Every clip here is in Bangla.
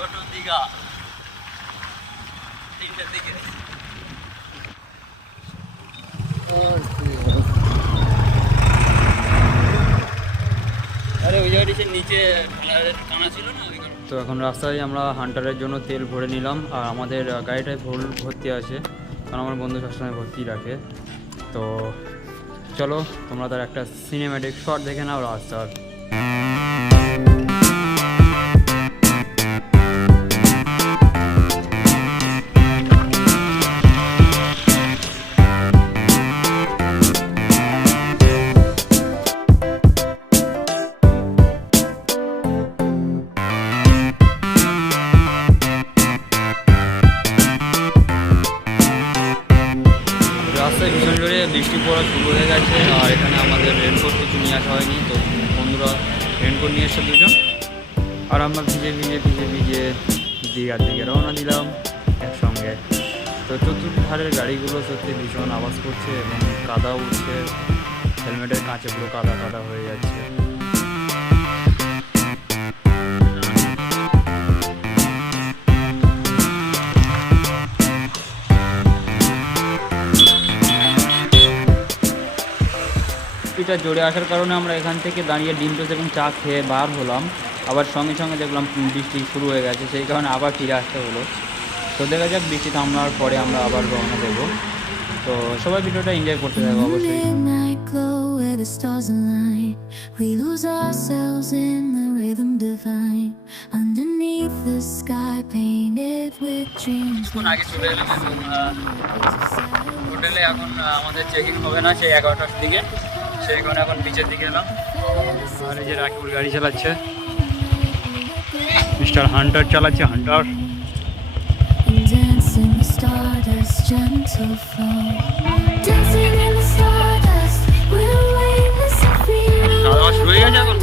ছোট দীঘা 3টার দিকে। আরে ওই জায়গাটি নিচে টানা ছিল না। তো এখন রাস্তায় আমরা হান্টারের জন্য তেল ভরে নিলাম, আর আমাদের গাড়িটায় ভর্তি আছে, কারণ আমার বন্ধু সবসময় ভর্তি রাখে। তো চলো তোমরা তার একটা সিনেম্যাটিক শট দেখে নাও রাস্তার। রাস্তায় ভীষণ জোরে বৃষ্টি পড়া শুরু হয়ে গেছে, আর এখানে আমাদের রেনকোট কিছু নিয়ে আসা হয়নি। তো বন্ধুরা রেনকোট নিয়ে এসে দুজন, আর আমরা ভিজে দীঘার দিকে রওনা দিলাম একসঙ্গে। তো চতুর্ধারের গাড়িগুলো সত্যি ভীষণ আওয়াজ করছে এবং কাদা উঠছে, হেলমেটের কাঁচে পুরো কাদা কাদা হয়ে যাচ্ছে। বৃষ্টিটা জোরে আসার কারণে আমরা এখান থেকে দাঁড়িয়ে ডিম টোস্ট এবং চা খেয়ে বার হলাম, আবার সঙ্গে সঙ্গে দেখলাম বৃষ্টি শুরু হয়ে গেছে, সেই কারণে আবার ফিরে আসতে হলো। তো দেখা যাক বৃষ্টি থামলার পরে আমরা আবার রওনা দেবো। তো সবাই ভিডিওটা এনজয় করতে থাকবো অবশ্যই। আগে চলে এলাম হোটেলে, এখন আমাদের চেকিং হবে না সেই 11টার দিকে, সেই কারণে এখন বিচের দিকে এলাম। আর এই যে রাকিবুল গাড়ি চালাচ্ছে, মিস্টার হান্টার চালাচ্ছে, হান্টার। খাওয়া শুরু হয়ে গেছে এখন।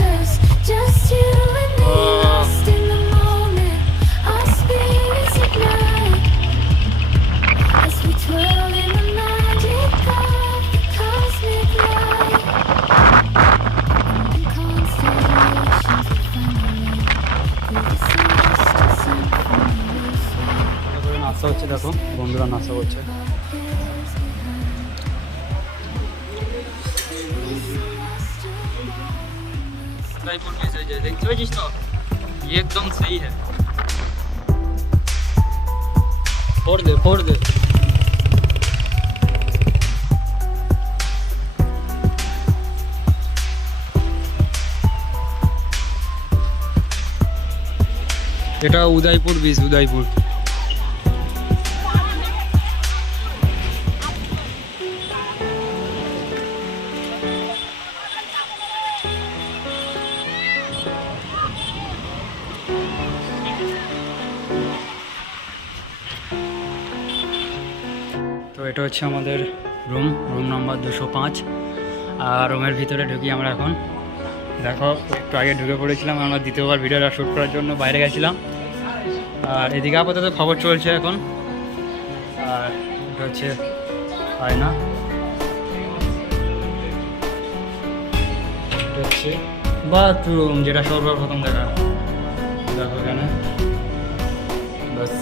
নাস্তা হচ্ছে, দেখো বন্ধুরা নাস্তা করছে। দেখতে পাচ্ছিস তো, একদম সেই হ্যাঁ, फोड़ दे फोड़ दे। এটা উদয়পুর বিচ, উদয়পুর। তো এটা হচ্ছে আমাদের রুম নাম্বার 205, আর রুমের ভিতরে ঢুকি আমরা এখন। দেখো একটু আগে ঢুকে পড়েছিলাম, আমরা দ্বিতীয়বার ভিডিওটা শ্যুট করার জন্য বাইরে গেছিলাম। আর এদিকে আপাতত খবর চলছে এখন। আর এটা হচ্ছে আয়না, এটা হচ্ছে বাথরুম, যেটা সর্বপ্রথম দেখা। দেখো এখানে বাস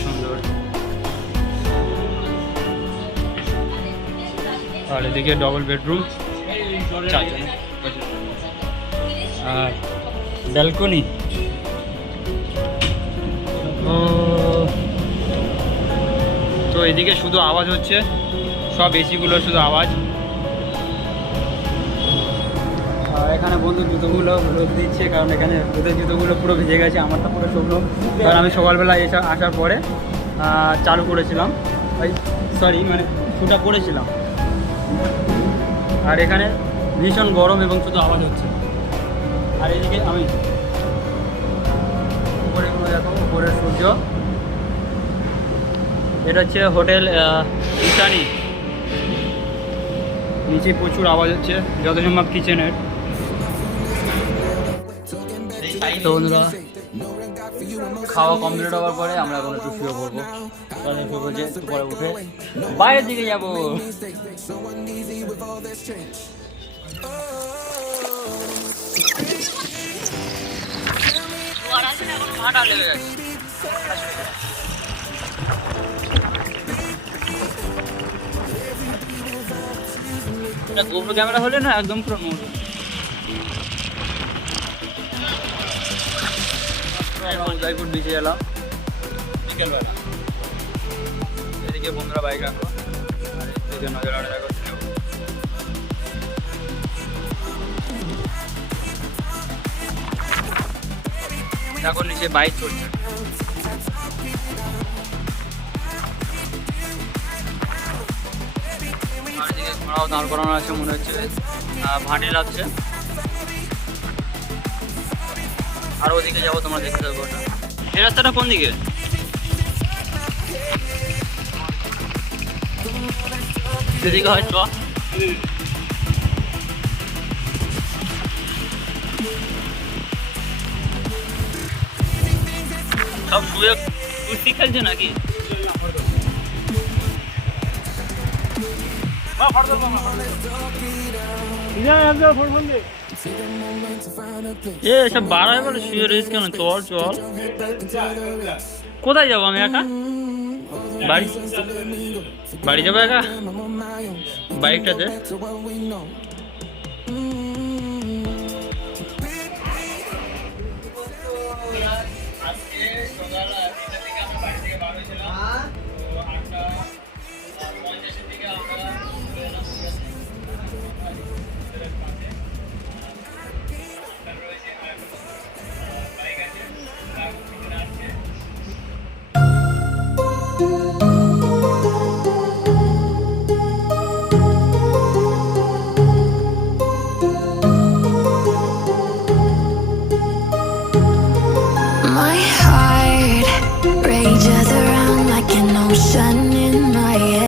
সুন্দর। আর এদিকে ডবল বেডরুম, চারজন, আর ব্যালকনি। তো এদিকে শুধু আওয়াজ হচ্ছে, সব এসিগুলো শুধু আওয়াজ। আর এখানে বন্ধুর জুতোগুলো রোদ দিচ্ছে, কারণ এখানে ওদের জুতোগুলো পুরো ভিজে গেছে, আমারটা পুরো শুকনো, কারণ আমি সকালবেলা আসার পরে চালু করেছিলাম, সরি মানে শুটা করেছিলাম। আর এখানে ভীষণ গরম এবং শুধু আওয়াজ হচ্ছে। আর এদিকে আমি উপরে কোনো দেখো, উপরের সূর্য। এটা হচ্ছে হোটেল ইশানি, নিচে প্রচুর আওয়াজ হচ্ছে, যত সম্ভব কিচেনের। তো বন্ধুরা খাওয়া কমপ্লিট হওয়ার পরে আমরা এখন একটু শুয়ে পড়বো, তাহলে শুয়ে যে একটু পরে উঠে বাইরের দিকে যাবো। ভাটা লেগে গেছে। এটা গোপ্রো ক্যামেরা হলে না একদম পুরো নোট। উদয়পুর বিচে এলাম বিকেলবেলা। এদিকে বন্ধুরা বাইক রাখো আর এদিকে নজর আড়া করছে। দেখো নিচে বাইক চলছে। আর এদিকে ঘোড়াও দাঁড় করানো আছে, মনে হচ্ছে ভাটে লাগছে। আর ওদিকে যাবো, তোমরা দেখতে থাকো। ওটা এই রাস্তাটা কোন দিকে? সেদিকে হয় চ। সব শুয়ে কুস্তি খেলছে নাকি? সব বাড়ায় বলে শুয়ে রয়েছে কেন? চল চল। কোথায় যাবো আমি একা? বাড়ি যাবো একা বাইকটাতে? My heart rages around like an ocean.